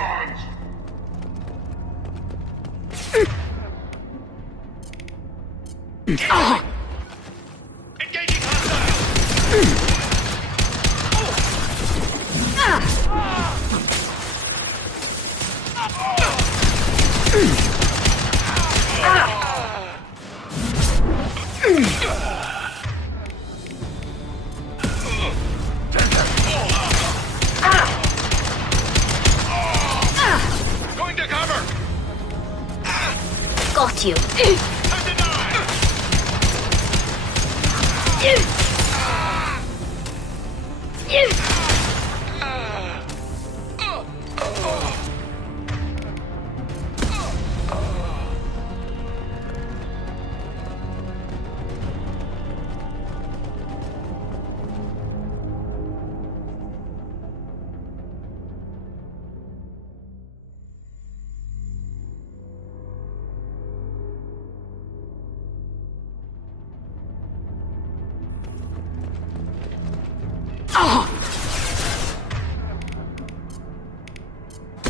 signs! Engaging hostile! Going to cover! Got you. Time to die!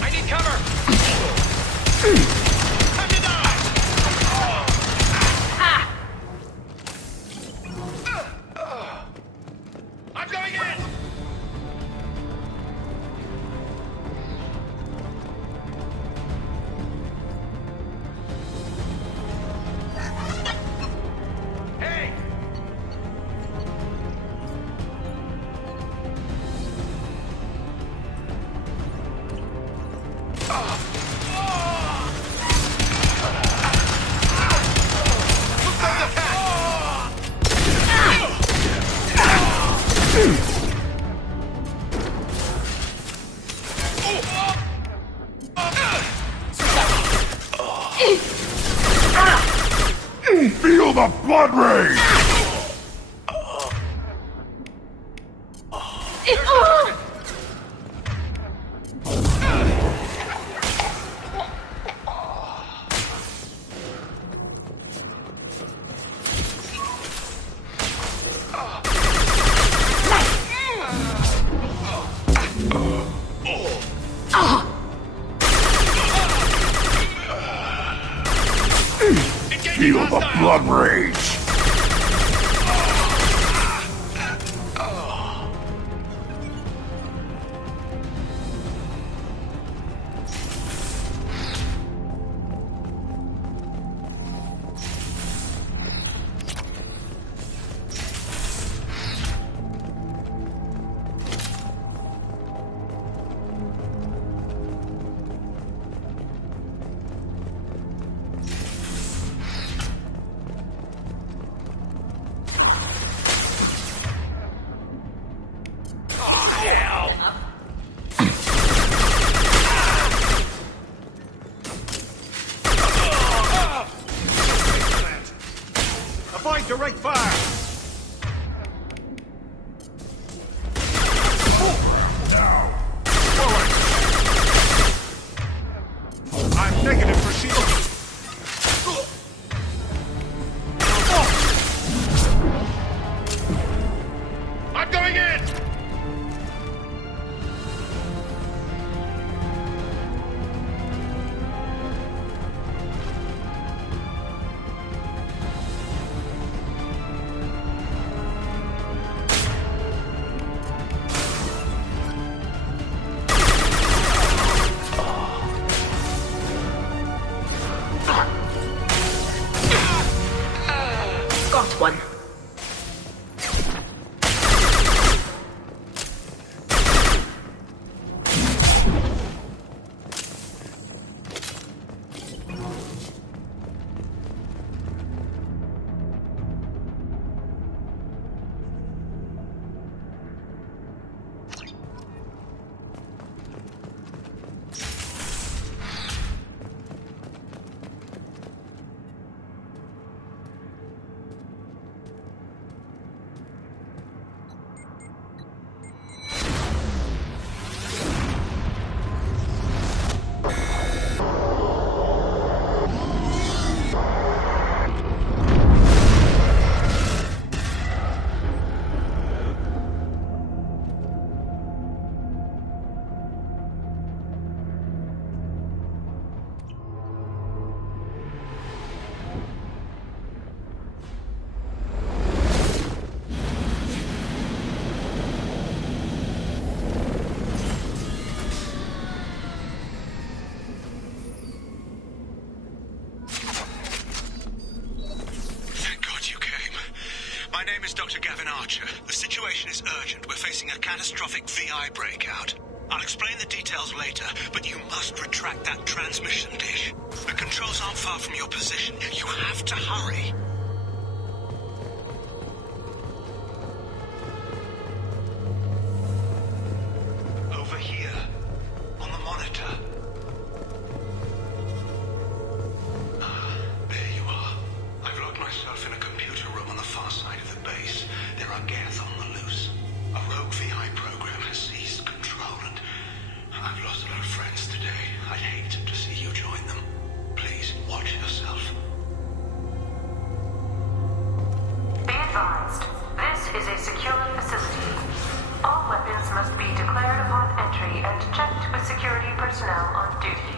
I need cover! Time to die! I'm going in! Hey! Feel the blood rage! Feel the blood rage! Avoid direct fire! Forward! I'm negative for shield. I'm going in! Got one. name is Dr. Gavin Archer. The situation is urgent. We're facing a catastrophic VI breakout. I'll explain the details later, but you must retract that transmission dish. The controls aren't far from your position. You have to hurry. Over here, on the monitor. There you are. I've locked myself in a computer room on the far side of the base. There are Geth on the loose. A rogue VI program has seized control, and I've lost a lot of friends today. I'd hate to see you join them. Please, watch yourself. Be advised, this is a secure facility. All weapons must be declared upon entry and checked with security personnel on duty.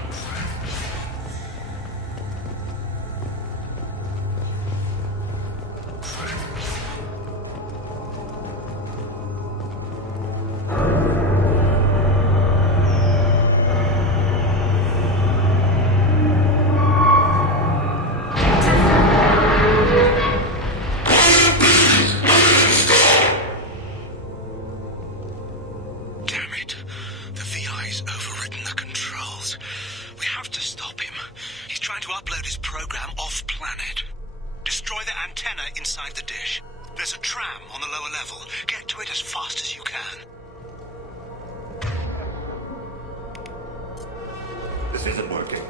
This isn't working.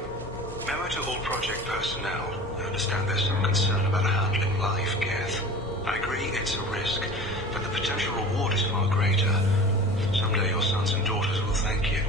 Memo to all project personnel. I understand there's some concern about handling live Geth. I agree it's a risk, but the potential reward is far greater. Someday your sons and daughters will thank you.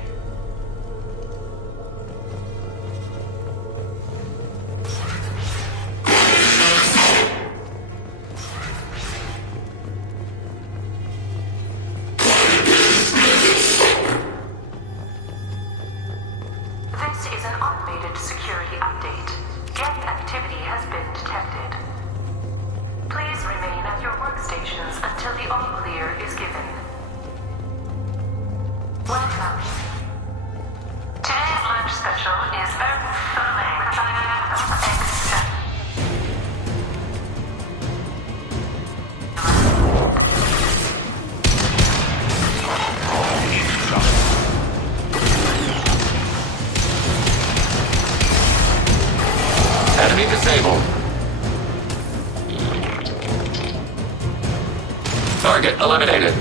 Enemy disabled. Target eliminated.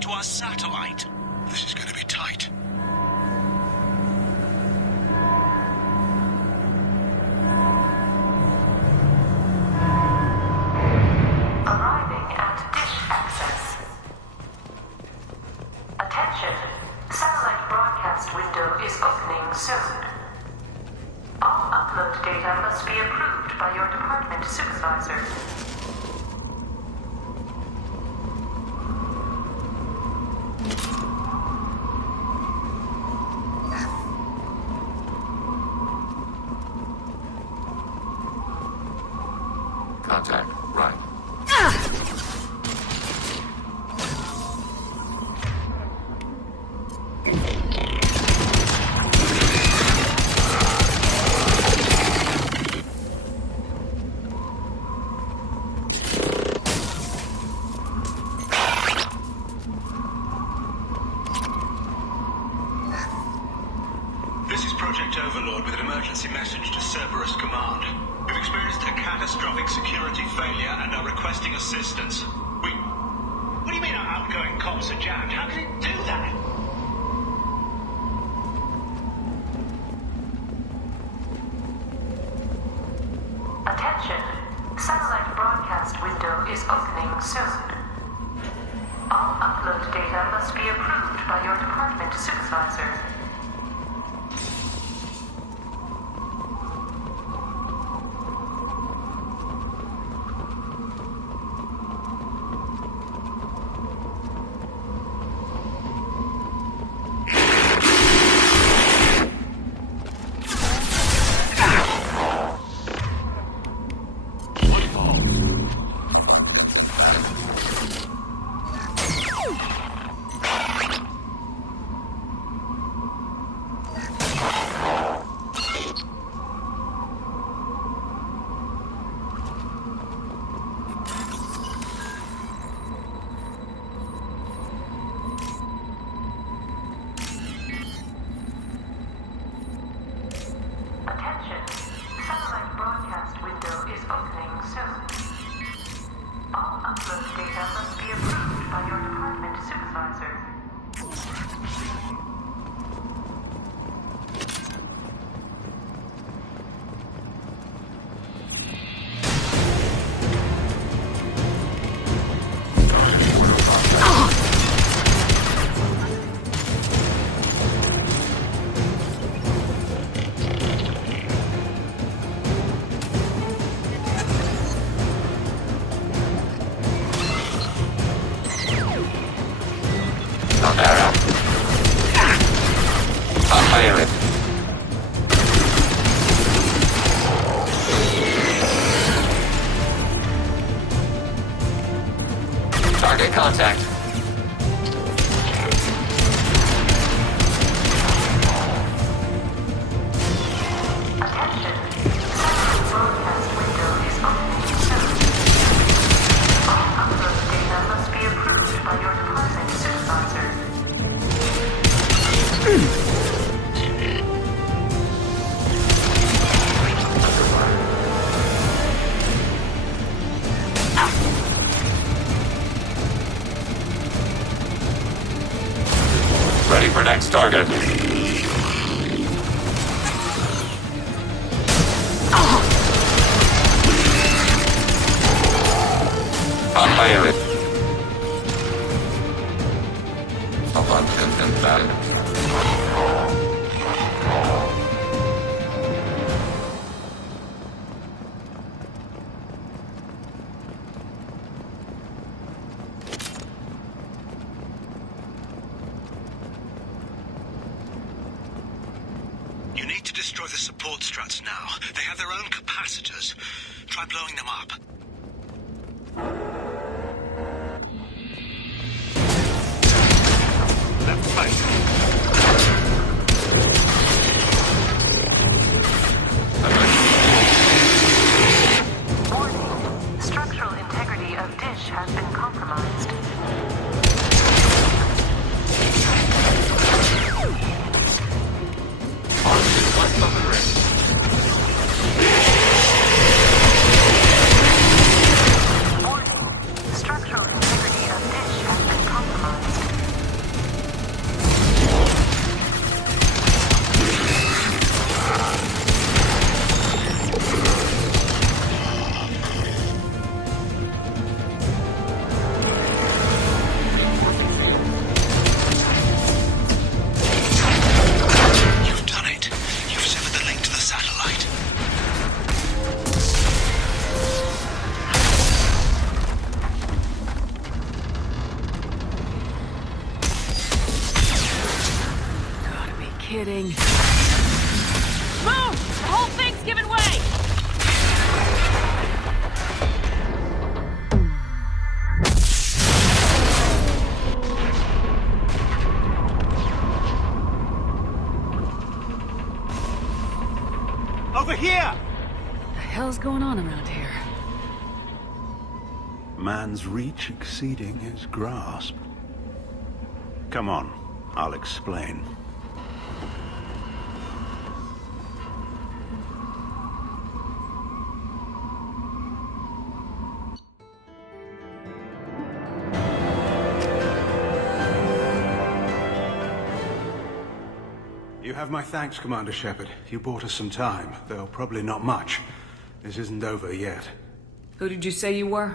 To our satellite. This is going to be tight. Arriving at dish access. Attention. must be approved by your department supervisor. Contact. Right. This is Project Overlord with an emergency message to Cerberus Command. We've experienced a catastrophic security failure and are requesting assistance. What do you mean our outgoing comms are jammed? How can it do that? Attention! Satellite broadcast window is opening soon. All upload data must be approved by your department supervisor. Attention! Satellite broadcast window is opening soon. All upload data must be approved by your department supervisor. Fire it. Target contact. Attention! Satellite broadcast window is opening soon. All upload data must be approved by your department supervisor. Ready for next target. Fire it. Abundant value. You need to destroy the support struts now. They have their own capacitors. Try blowing them up. Left side. Warning. Structural integrity of dish has been compromised. Warning. Structural integrity of dish has been compromised. You've done it. You've severed the link to the satellite. kidding. Move! The whole thing's giving way! Over here! What the hell's going on around here? Man's reach exceeding his grasp. Come on, I'll explain. You have my thanks, Commander Shepard. You bought us some time, though probably not much. This isn't over yet. Who did you say you were?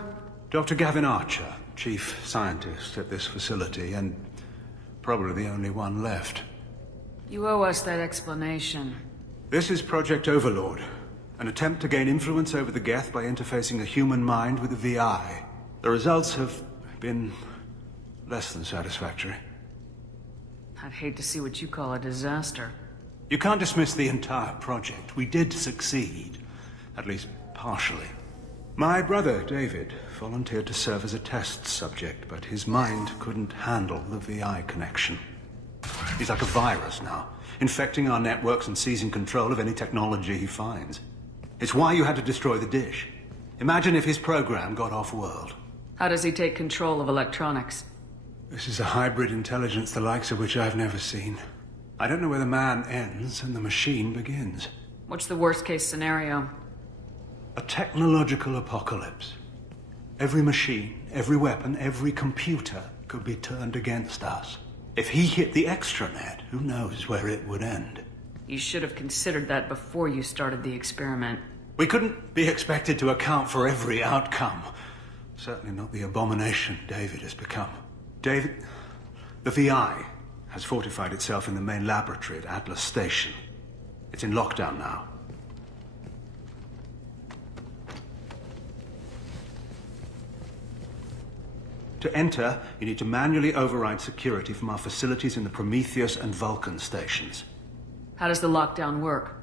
Dr. Gavin Archer, chief scientist at this facility, and probably the only one left. You owe us that explanation. This is Project Overlord, an attempt to gain influence over the Geth by interfacing a human mind with a VI. The results have been less than satisfactory. I'd hate to see what you call a disaster. You can't dismiss the entire project. We did succeed, at least partially. My brother, David, volunteered to serve as a test subject, but his mind couldn't handle the VI connection. He's like a virus now, infecting our networks and seizing control of any technology he finds. It's why you had to destroy the dish. Imagine if his program got off-world. How does he take control of electronics? This is a hybrid intelligence the likes of which I've never seen. I don't know where the man ends and the machine begins. What's the worst-case scenario? A technological apocalypse. Every machine, every weapon, every computer could be turned against us. If he hit the extranet, who knows where it would end? You should have considered that before you started the experiment. We couldn't be expected to account for every outcome. Certainly not the abomination David has become. David, the VI has fortified itself in the main laboratory at Atlas Station. It's in lockdown now. To enter, you need to manually override security from our facilities in the Prometheus and Vulcan stations. How does the lockdown work?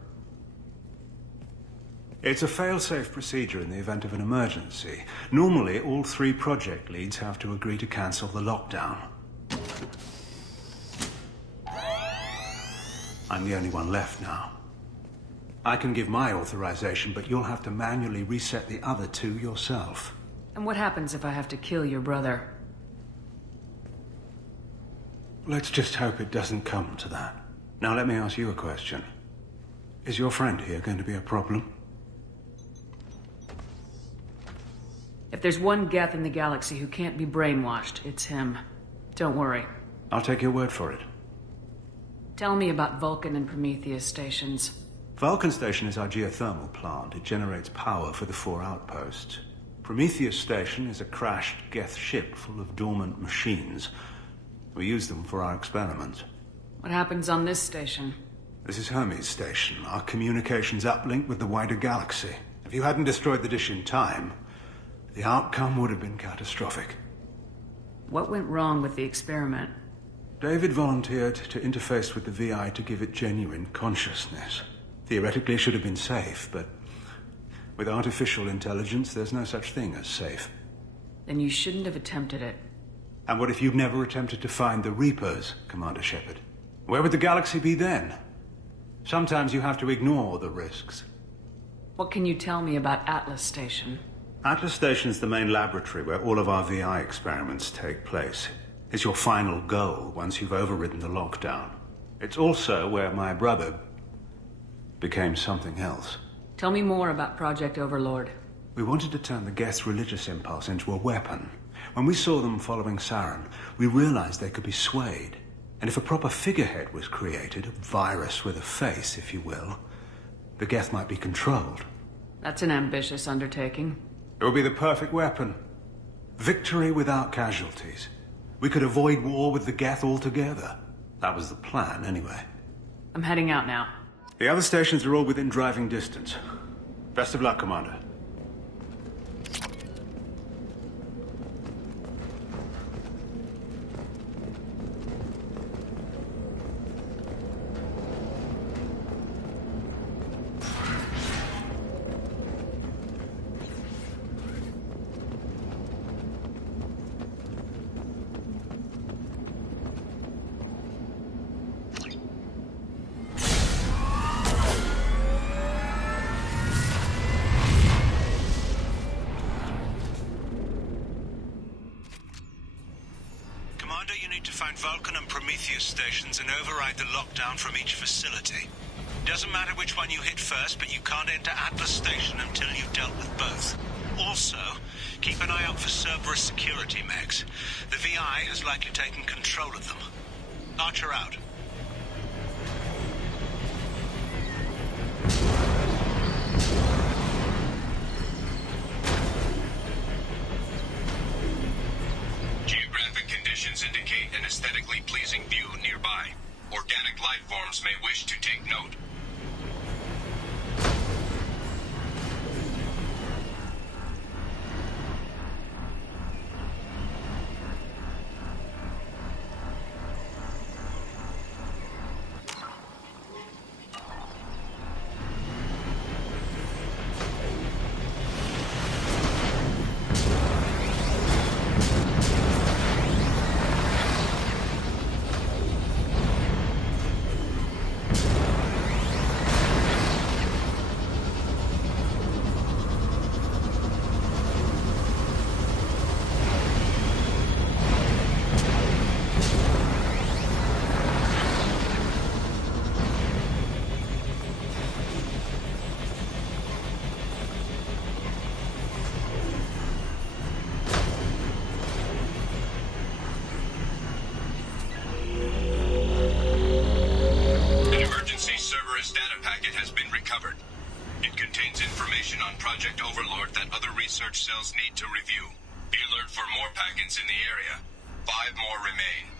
It's a fail-safe procedure in the event of an emergency. Normally, all 3 project leads have to agree to cancel the lockdown. I'm the only one left now. I can give my authorization, but you'll have to manually reset the other 2 yourself. And what happens if I have to kill your brother? Let's just hope it doesn't come to that. Now let me ask you a question. Is your friend here going to be a problem? If there's one Geth in the galaxy who can't be brainwashed, it's him. Don't worry. I'll take your word for it. Tell me about Vulcan and Prometheus stations. Vulcan Station is our geothermal plant. It generates power for the 4 outposts. Prometheus Station is a crashed Geth ship full of dormant machines. We use them for our experiments. What happens on this station? This is Hermes Station, our communications uplink with the wider galaxy. If you hadn't destroyed the dish in time, the outcome would have been catastrophic. What went wrong with the experiment? David volunteered to interface with the VI to give it genuine consciousness. Theoretically, it should have been safe, but with artificial intelligence, there's no such thing as safe. Then you shouldn't have attempted it. And what if you'd never attempted to find the Reapers, Commander Shepard? Where would the galaxy be then? Sometimes you have to ignore the risks. What can you tell me about Atlas Station? Atlas Station is the main laboratory where all of our VI experiments take place. It's your final goal once you've overridden the lockdown. It's also where my brother became something else. Tell me more about Project Overlord. We wanted to turn the Geth's religious impulse into a weapon. When we saw them following Saren, we realized they could be swayed. And if a proper figurehead was created, a virus with a face, if you will, the Geth might be controlled. That's an ambitious undertaking. It would be the perfect weapon. Victory without casualties. We could avoid war with the Geth altogether. That was the plan, anyway. I'm heading out now. The other stations are all within driving distance. Best of luck, Commander. Commander, you need to find Vulcan and Prometheus stations and override the lockdown from each facility. Doesn't matter which one you hit first, but you can't enter Atlas Station until you've dealt with both. Also, keep an eye out for Cerberus security mechs. The VI has likely taken control of them. Archer out. Geographic conditions indicate an aesthetically pleasing view nearby. Organic life forms may wish to take note. Information on Project Overlord that other research cells need to review. Be alert for more packets in the area. 5 more remain.